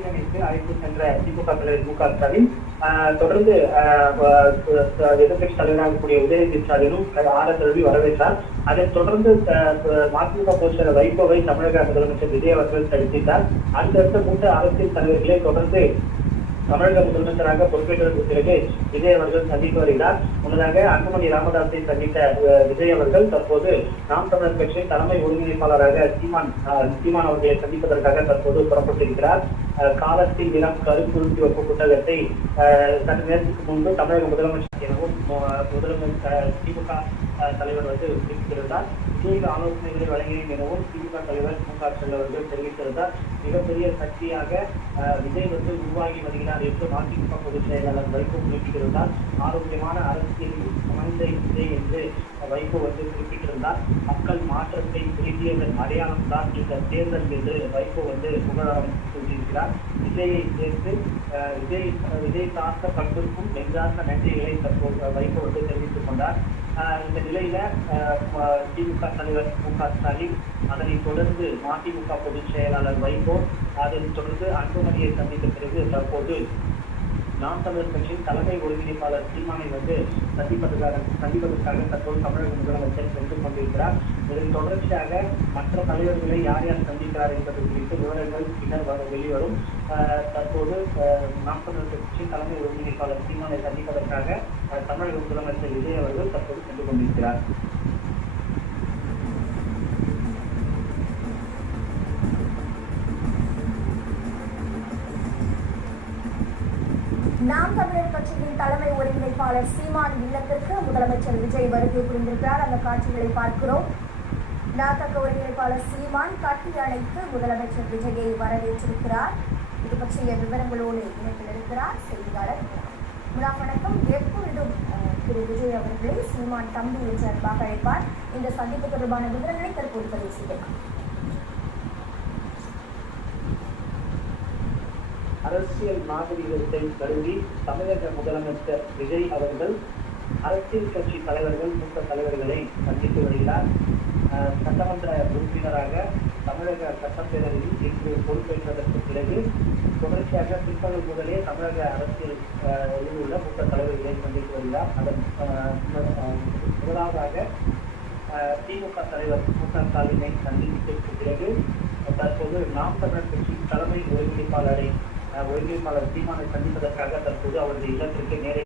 அரசியலமைப்பு அழைத்து சென்ற திமுக தலைவர் மு.க.ஸ்டாலின் தொடர்ந்து எதிர்கட்சி தலைவராக கூடிய உதயநிதி ஸ்டாலினும் ஆரத்தழுவி வரவேற்றார். அதைத் தொடர்ந்து மதிமுக பொதுச்செயலர் வைகோவை தமிழக முதலமைச்சர் விஜய் அவர்கள் சந்தித்தார். அடுத்தடுத்த மூத்த அரசியல் தலைவர்களை தொடர்ந்து தமிழக முதலமைச்சராக பொறுப்பேற்றதற்கு பிறகு விஜய் அவர்கள் சந்தித்து வருகிறார். முன்னதாக அன்புமணி ராமதாஸை சந்தித்த விஜய் அவர்கள் தற்போது நாம் தமிழர் கட்சியின் தலைமை ஒருங்கிணைப்பாளராக சீமான் அவர்களை சந்திப்பதற்காக தற்போது புறப்பட்டிருக்கிறார். காலத்தில் இளம் கருப்புறுத்தி ஒப்பு புத்தகத்தை சற்று நேரத்துக்கு முன்பு தமிழக முதலமைச்சர் எனவும் திமுக தலைவர் குறிப்பிட்டிருந்தார். விஜய் ஆலோசனைகளை வழங்கினேன் எனவும் திமுக தலைவர் மு.க.ஸ்டாலின் அவர்கள் தெரிவித்திருந்தார். மிகப்பெரிய சக்தியாக விஜய் உருவாகி வருகிறார் என்று மதிமுக பொதுச் செயலாளர் வைகோ குறிப்பிட்டிருந்தார். ஆரோக்கியமான அரசியலில் அமைந்த விஜய் என்று வைகோ குறிப்பிட்டிருந்தார். மக்கள் மாற்றத்தை விரும்பியதன் அடையாளம் தான் இந்த தேர்தல் என்று வைகோ புகழாரம் சூட்டியிருக்கிறார். விஜயை சேர்த்து விஜய் சார்ந்த பண்புக்கும் நெஞ்சார்ந்த நன்றிகளை தற்போது வைகோ தெரிவித்துக் கொண்டார். இந்த நிலையில திமுக தலைவர் மு.க.ஸ்டாலின், அதனைத் தொடர்ந்து மதிமுக பொதுச் செயலாளர் வைகோ, அதனைத் தொடர்ந்து அன்புமணியை சந்தித்த பிறகு தற்போது நாம் தமிழர் கட்சியின் தலைமை ஒருங்கிணைப்பாளர் சீமானை சந்திப்பதற்காக தற்போது தமிழக முதலமைச்சர் சென்று கொண்டிருக்கிறார். இதன் தொடர்ச்சியாக மற்ற தலைவர்களை யார் யார் சந்திக்கிறார் என்பது குறித்து விவரங்கள் பின்னர் வெளிவரும். தற்போது நாம் தமிழர் கட்சியின் தலைமை ஒருங்கிணைப்பாளர் சீமானை சந்திப்பதற்காக தமிழக முதலமைச்சர் விஜய் அவர்கள் தற்போது சென்று கொண்டிருக்கிறார். நாம் தமிழர் கட்சியின் தலைமை ஒருங்கிணைப்பாளர் சீமான் இல்லத்திற்கு முதலமைச்சர் விஜய் வருகை புரிந்திருக்கிறார். அந்த காட்சிகளை பார்க்கிறோம். நாதக ஒருங்கிணைப்பாளர் சீமான் கட்டி அணைத்து முதலமைச்சர் விஜயை வரவேற்றிருக்கிறார். இது பற்றிய விவரங்களோடு இணைப்பில் இருக்கிறார் செய்தியாளர் வணக்கம். எப்பொழுதும் திரு விஜய் அவர்களை சீமான் தம்பி என்று அன்பாக அழைப்பார். இந்த சந்திப்பு தொடர்பான விவரங்களை தற்போது பதிவு செய்யலாம். அரசியல் நாகரிகத்தை கருதி தமிழக முதலமைச்சர் விஜய் அவர்கள் அரசியல் கட்சி தலைவர்கள், மூத்த தலைவர்களை சந்தித்து வருகிறார். சட்டமன்ற உறுப்பினராக தமிழக சட்டப்பேரவையில் இன்று பொறுப்பேற்றதற்கு பிறகு தொடர்ச்சியாக பிற்பகல் முதலே தமிழக அரசியல் உள்ள மூத்த தலைவர்களை சந்தித்து வருகிறார். அதன் முதலாவதாக திமுக தலைவர் மு.க.ஸ்டாலினை சந்தித்ததற்கு பிறகு தற்போது நாம் தமிழர் கட்சியின் தலைமை ஒருங்கிணைப்பாளர் சீமானை சந்திப்பதற்காக தற்போது அவரது இல்லத்திற்கு நேரே